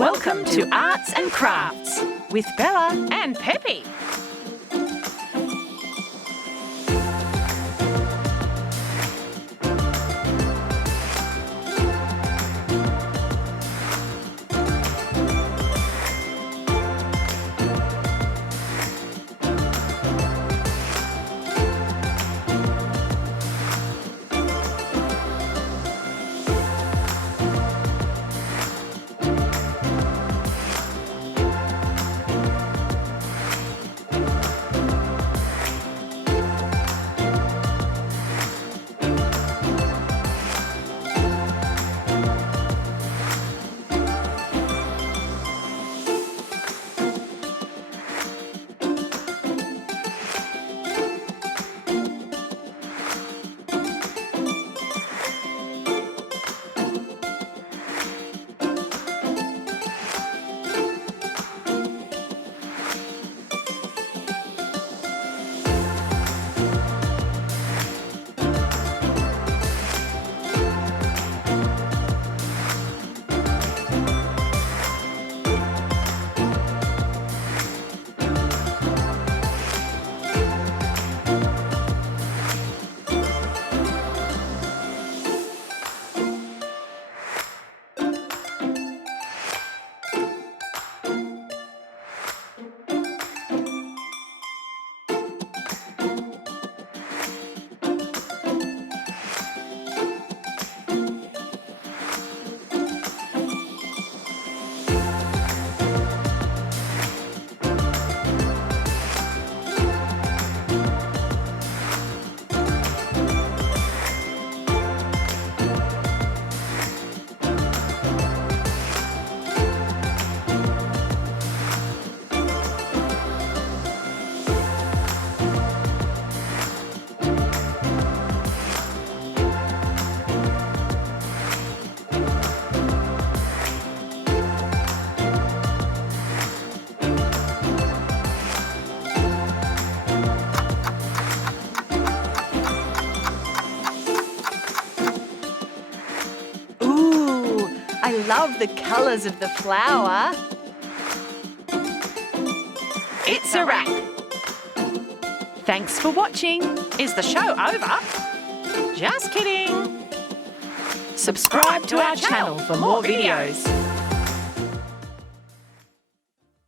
Welcome to Arts and Crafts with Bella and Peppy. I love the colours of the flower. It's a wrap. Thanks for watching. Is the show over? Just kidding. Subscribe to our channel for more videos.